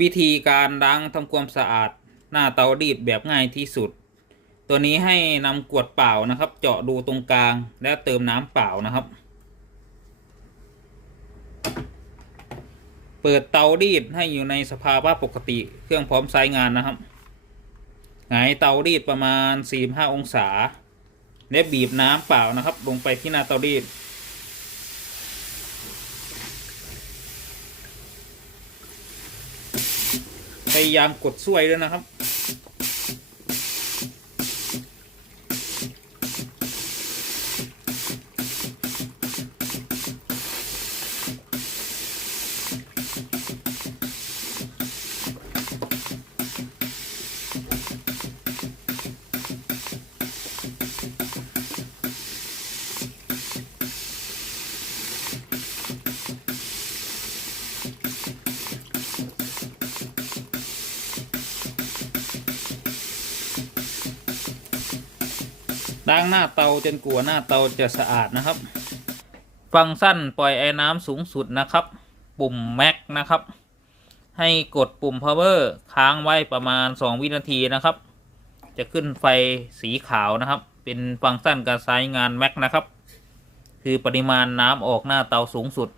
วิธีการล้างทำความสะอาดหน้าเตารีดแบบง่ายที่สุด ตัวนี้ให้นำกวดเปล่านะครับ เจาะดูตรงกลางและเติมน้ำเปล่านะครับ เปิดเตารีดให้อยู่ในสภาวะปกติ เครื่องพร้อมใช้งานนะครับหงายเตารีดประมาณ 45 องศา และบีบน้ำเปล่านะครับ ลงไปที่หน้าเตารีด พยายามกดช่วยด้วยนะครับ ล้างหน้าเตาจนกลัวหน้าเตาจะสะอาดนะครับ ฟังก์ชันปล่อยไอ้น้ำสูงสุดนะครับ ปุ่มแม็กนะครับ ให้กดปุ่ม power ค้างไว้ประมาณ 2 วินาทีนะครับ จะขึ้นไฟสีขาวนะครับ เป็นฟังก์ชันการใช้งานแม็กนะครับ คือปริมาณน้ำออกหน้าเตาสูงสุด